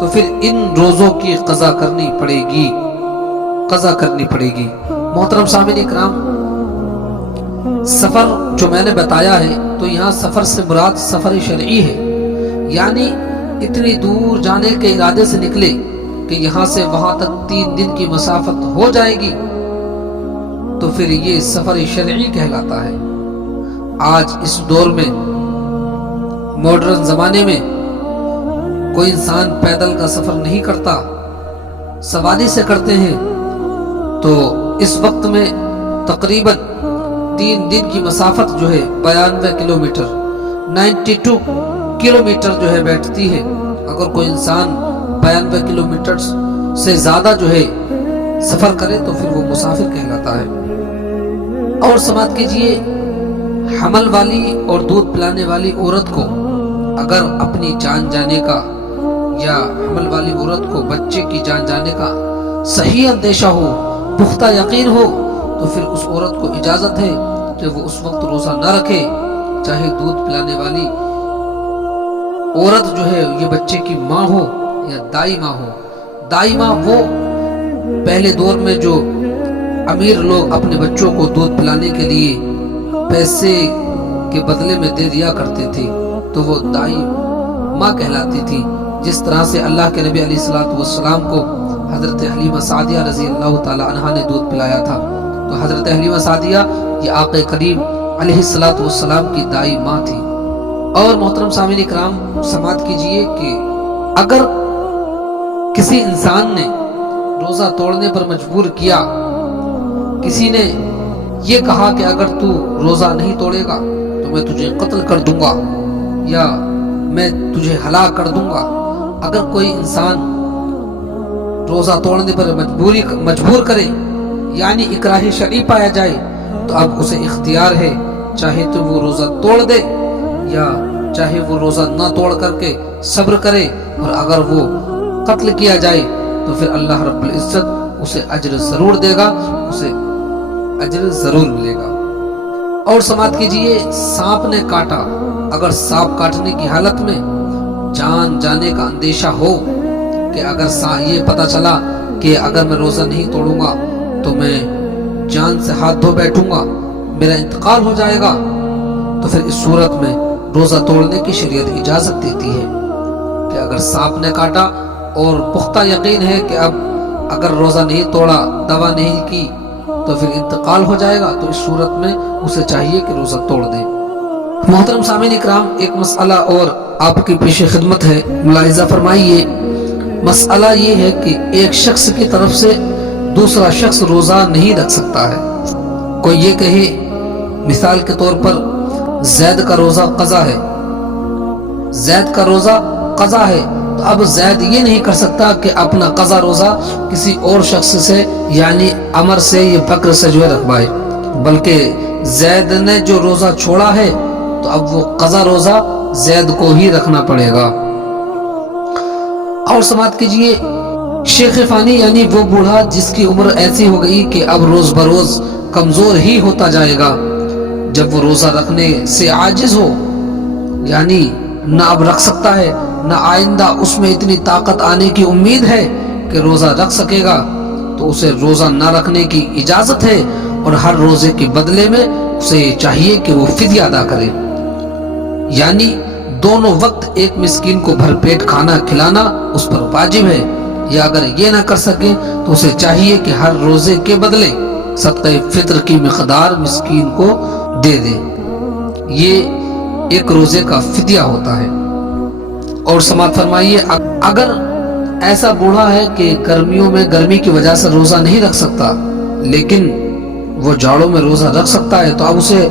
تو پھر ان روزوں کی قضا کرنی پڑے گی. محترم سامعین اکرام، سفر جو میں نے بتایا ہے تو یہاں سفر سے مراد سفر شرعی ہے، یعنی اتنی دور جانے کے ارادے سے نکلے کہ یہاں سے وہاں تک 3 دن کی مسافت ہو جائے گی تو پھر یہ سفر شرعی کہلاتا ہے. آج اس دور میں ماڈرن زمانے میں کوئی انسان پیدل کا سفر نہیں کرتا، سواری سے کرتے ہیں. تو اس وقت میں تقریباً 3 دن کی مسافت جو ہے 92 کلومیٹر 92 کلومیٹر جو ہے بیٹھتی ہے. اگر کوئی انسان 92 کلومیٹر سے زیادہ جو ہے سفر کرے تو پھر وہ مسافر کہلاتا ہے. اور سماعت کیجئے، حمل والی اور دودھ پلانے والی عورت کو اگر اپنی جان جانے کا یا حمل والی عورت کو بچے کی جان جانے کا صحیح اندیشہ ہو، پختہ یقین ہو، تو پھر اس عورت کو اجازت ہے کہ وہ اس وقت روزہ نہ رکھے، چاہے دودھ پلانے والی عورت جو ہے یہ بچے کی ماں ہو یا دائی ماں ہو. دائی ماں وہ پہلے دور میں جو امیر لوگ اپنے بچوں کو دودھ پلانے کے لیے پیسے کے بدلے میں دے دیا کرتے تھے تو وہ دائی ماں کہلاتی تھی. جس طرح سے اللہ کے نبی علیہ السلام کو حضرت حلیمہ سعدیہ رضی اللہ تعالی عنہا نے دودھ پلایا تھا، تو حضرت حلیمہ سعدیہ یہ آقا کریم علیہ السلام کی دائی ماں تھی. اور محترم سامعین اکرام، سماعت کیجئے کہ اگر کسی انسان نے روزہ توڑنے پر مجبور کیا، کسی نے یہ کہا کہ اگر تو روزہ نہیں توڑے گا تو میں تجھے قتل کر دوں گا یا میں تجھے ہلاک کر دوں گا، اگر کوئی انسان روزہ توڑنے پر مجبور کرے یعنی اکراہ شرعی پایا جائے تو اب اسے اختیار ہے، چاہے تو وہ روزہ توڑ دے یا چاہے وہ روزہ نہ توڑ کر کے صبر کرے، اور اگر وہ قتل کیا جائے تو پھر اللہ رب العزت اسے اجر ضرور دے گا، اسے اجر ضرور ملے گا. اور سماعت کیجئے، سانپ نے کاٹا، اگر سانپ کاٹنے کی حالت میں جان جانے کا اندیشہ ہو کہ اگر یہ پتہ چلا کہ اگر میں روزہ نہیں توڑوں گا تو میں جان سے ہاتھ دھو بیٹھوں گا، میرا انتقال ہو جائے گا، تو پھر اس صورت میں روزہ توڑنے کی شریعت اجازت دیتی ہے کہ اگر سانپ نے کاٹا اور پختہ یقین ہے کہ اب اگر روزہ نہیں توڑا، دوا نہیں کی تو پھر انتقال ہو جائے گا، تو اس صورت میں اسے چاہیے کہ روزہ توڑ دے. محترم سامعین اکرام، ایک مسئلہ اور آپ کی پیش خدمت ہے، ملاحظہ فرمائیے. مسئلہ یہ ہے کہ ایک شخص کی طرف سے دوسرا شخص روزہ نہیں رکھ سکتا ہے. کوئی یہ کہے مثال کے طور پر زید کا روزہ قضا ہے، زید کا روزہ قضا ہے، تو اب زید یہ نہیں کر سکتا کہ اپنا قضا روزہ کسی اور شخص سے یعنی عمر سے یا بکر سے جو ہے رکھوائے، بلکہ زید نے جو روزہ چھوڑا ہے تو اب وہ قضا روزہ زید کو ہی رکھنا پڑے گا. اور سماعت کیجئے، شیخ فانی یعنی وہ بوڑھا جس کی عمر ایسی ہو گئی کہ اب روز بروز کمزور ہی ہوتا جائے گا، جب وہ روزہ رکھنے سے عاجز ہو، یعنی نہ اب رکھ سکتا ہے نہ آئندہ اس میں اتنی طاقت آنے کی امید ہے کہ روزہ رکھ سکے گا، تو اسے روزہ نہ رکھنے کی اجازت ہے، اور ہر روزے کے بدلے میں اسے چاہیے کہ وہ فدیہ ادا کرے، یعنی دونوں وقت ایک مسکین کو بھر پیٹ کھانا کھلانا اس پر واجب ہے، یا اگر یہ نہ کر سکے تو اسے چاہیے کہ ہر روزے کے بدلے صدقہ فطر کی مقدار مسکین کو دے دے. یہ ایک روزے کا فدیہ ہوتا ہے. اور سماعت فرمائیے، اگر ایسا بوڑھا ہے کہ گرمیوں میں گرمی کی وجہ سے روزہ نہیں رکھ سکتا لیکن وہ جاڑوں میں روزہ رکھ سکتا ہے، تو اب اسے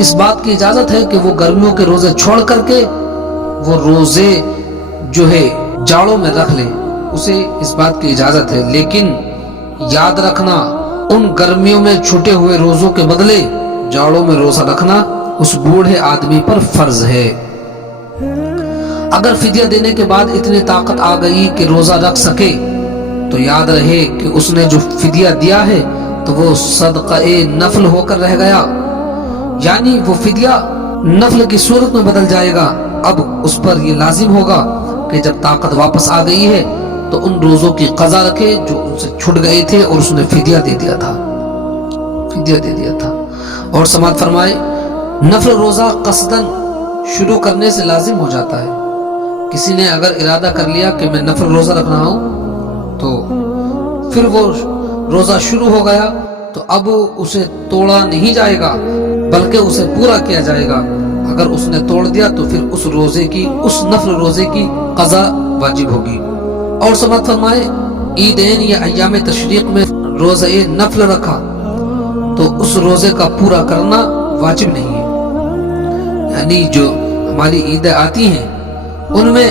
اس بات کی اجازت ہے کہ وہ گرمیوں کے روزے چھوڑ کر کے وہ روزے جو ہے جاڑوں میں رکھ لے، اسے اس بات کی اجازت ہے. لیکن یاد رکھنا، ان گرمیوں میں چھوٹے ہوئے روزوں کے بدلے جاڑوں میں روزہ رکھنا اس بوڑھے آدمی پر فرض ہے. اگر فدیہ دینے کے بعد اتنی طاقت آ گئی کہ روزہ رکھ سکے تو یاد رہے کہ اس نے جو فدیہ دیا ہے تو وہ صدقہ نفل ہو کر رہ گیا، یعنی وہ فدیہ نفل کی صورت میں بدل جائے گا. اب اس پر یہ لازم ہوگا کہ جب طاقت واپس آ گئی ہے تو ان روزوں کی قضا رکھے جو ان سے چھٹ گئے تھے اور اس نے فدیہ دے دیا تھا. اور سماعت فرمائے نفل روزہ قصداً شروع کرنے سے لازم ہو جاتا ہے. کسی نے اگر ارادہ کر لیا کہ میں نفل روزہ رکھ رہا ہوں تو پھر وہ روزہ شروع ہو گیا تو اب اسے توڑا نہیں جائے گا بلکہ اسے پورا کیا جائے گا. اگر اس نے توڑ دیا تو پھر اس نفل روزے کی قضا واجب ہوگی. اور سماعت فرمائے عیدین یا ایام تشریق میں روزہ نفل رکھا تو اس روزے کا پورا کرنا واجب نہیں ہے. یعنی جو ہماری عیدیں آتی ہیں ان میں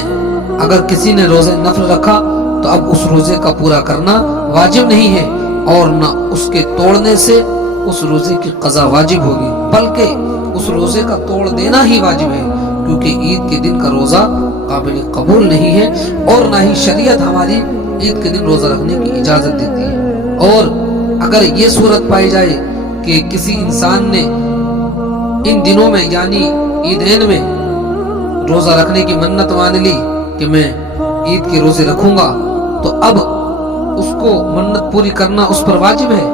اگر کسی نے روزہ نفل رکھا تو اب اس روزے کا پورا کرنا واجب نہیں ہے اور نہ اس کے توڑنے سے اس روزے کی قضا واجب ہوگی بلکہ اس روزے کا توڑ دینا ہی واجب ہے کیونکہ عید کے دن کا روزہ قابل قبول نہیں ہے اور نہ ہی شریعت ہماری عید کے دن روزہ رکھنے کی اجازت دیتی ہے. اور اگر یہ صورت پائی جائے کہ کسی انسان نے ان دنوں میں یعنی عیدین میں روزہ رکھنے کی منت مان لی کہ میں عید کے روزے رکھوں گا تو اب اس کو منت پوری کرنا اس پر واجب ہے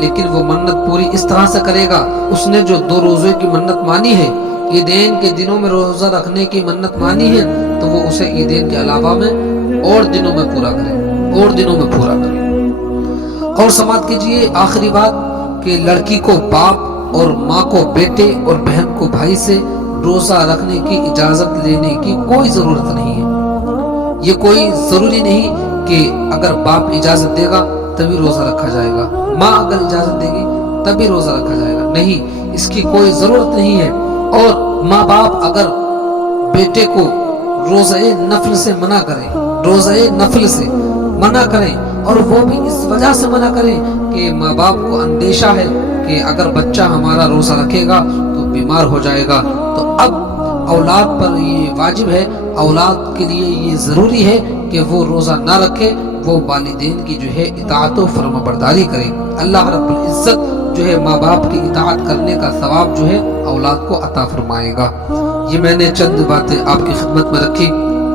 لیکن وہ منت پوری اس طرح سے کرے گا اس نے جو 2 روزے کی منت مانی ہے عیدین کے دنوں میں روزہ رکھنے کی منت مانی ہے تو وہ اسے عیدین کے علاوہ میں اور دنوں میں پورا کرے. اور سماعت کیجئے آخری بات کہ لڑکی کو باپ اور ماں کو بیٹے اور بہن کو بھائی سے روزہ رکھنے کی اجازت لینے کی کوئی ضرورت نہیں ہے. یہ کوئی ضروری نہیں کہ اگر باپ اجازت دے گا تبھی روزہ رکھا جائے گا, ماں اگر اجازت دے گی تبھی روزہ رکھا جائے گا, نہیں, اس کی کوئی ضرورت نہیں ہے. اور ماں باپ اگر بیٹے کو روزہ نفل سے منع کریں اور وہ بھی اس وجہ سے منع کریں کہ ماں باپ کو اندیشہ ہے کہ اگر بچہ ہمارا روزہ رکھے گا تو بیمار ہو جائے گا, تو اب اولاد پر یہ واجب ہے, اولاد کے لیے یہ ضروری ہے کہ وہ روزہ نہ رکھے, وہ والدین کی جو ہے اطاعت و فرما برداری کرے. اللہ رب العزت جو ہے ماں باپ کی اطاعت کرنے کا ثواب جو ہے اولاد کو عطا فرمائے گا. یہ میں نے چند باتیں آپ کی خدمت میں رکھی,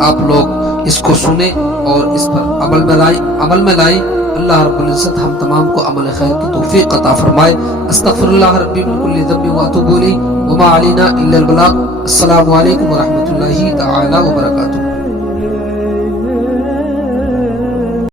آپ لوگ اس کو سنیں اور اس پر عمل میں لائیں. اللہ رب العزت ہم تمام کو عمل خیر کی توفیق عطا فرمائے. استغفر اللہ ربی من کل ذنب واتوب الیہ وما علینا الا البلاغ. السلام علیکم ورحمۃ اللہ تعالی وبرکاتہ.